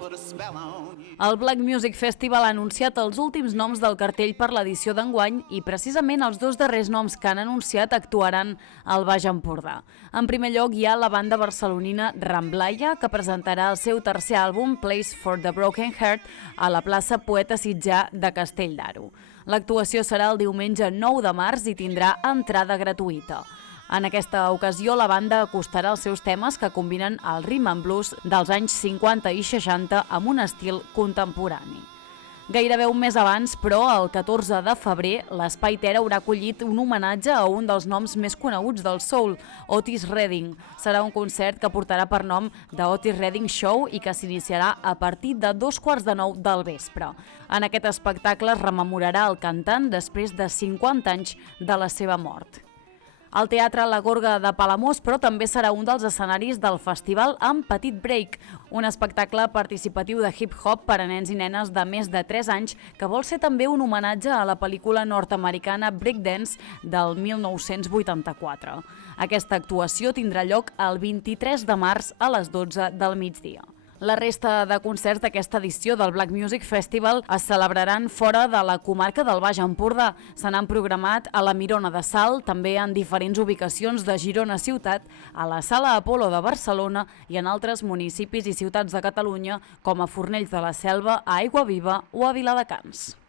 El Black Music Festival ha anunciat els últims noms del cartell per l'edició d'enguany i precisament els dos darrers noms que han anunciat actuaran al Baix Empordà. En primer lloc hi ha la banda barcelonina Ramblaia, que presentarà el seu tercer àlbum Place for the Broken Heart a la plaça Poeta Sitjà de Castell d'Aro. L'actuació serà el diumenge 9 de març i tindrà entrada gratuïta. En aquesta ocasió, la banda acostarà els seus temes que combinen el rhythm and blues dels anys 50 i 60 amb un estil contemporani. Gairebé un mes abans, però, el 14 de febrer, l'Espai Ter haurà acollit un homenatge a un dels noms més coneguts del soul, Otis Redding. Serà un concert que portarà per nom The Otis Redding Show i que s'iniciarà a partir de 9:15 del vespre. En aquest espectacle es rememorarà el cantant després de 50 anys de la seva mort. El Teatre La Gorga de Palamós, però, també serà un dels escenaris del festival amb Petit Break, un espectacle participatiu de hip-hop per a nens i nenes de més de 3 anys que vol ser també un homenatge a la pel·lícula nord-americana Breakdance del 1984. Aquesta actuació tindrà lloc el 23 de març a les 12 del migdia. La resta de concerts d'aquesta edició del Black Music Festival es celebraran fora de la comarca del Baix Empordà. Se n'han programat a la Mirona de Salt, també en diferents ubicacions de Girona ciutat, a la Sala Apolo de Barcelona i en altres municipis i ciutats de Catalunya, com a Fornells de la Selva, a Aiguaviva o a Viladecans.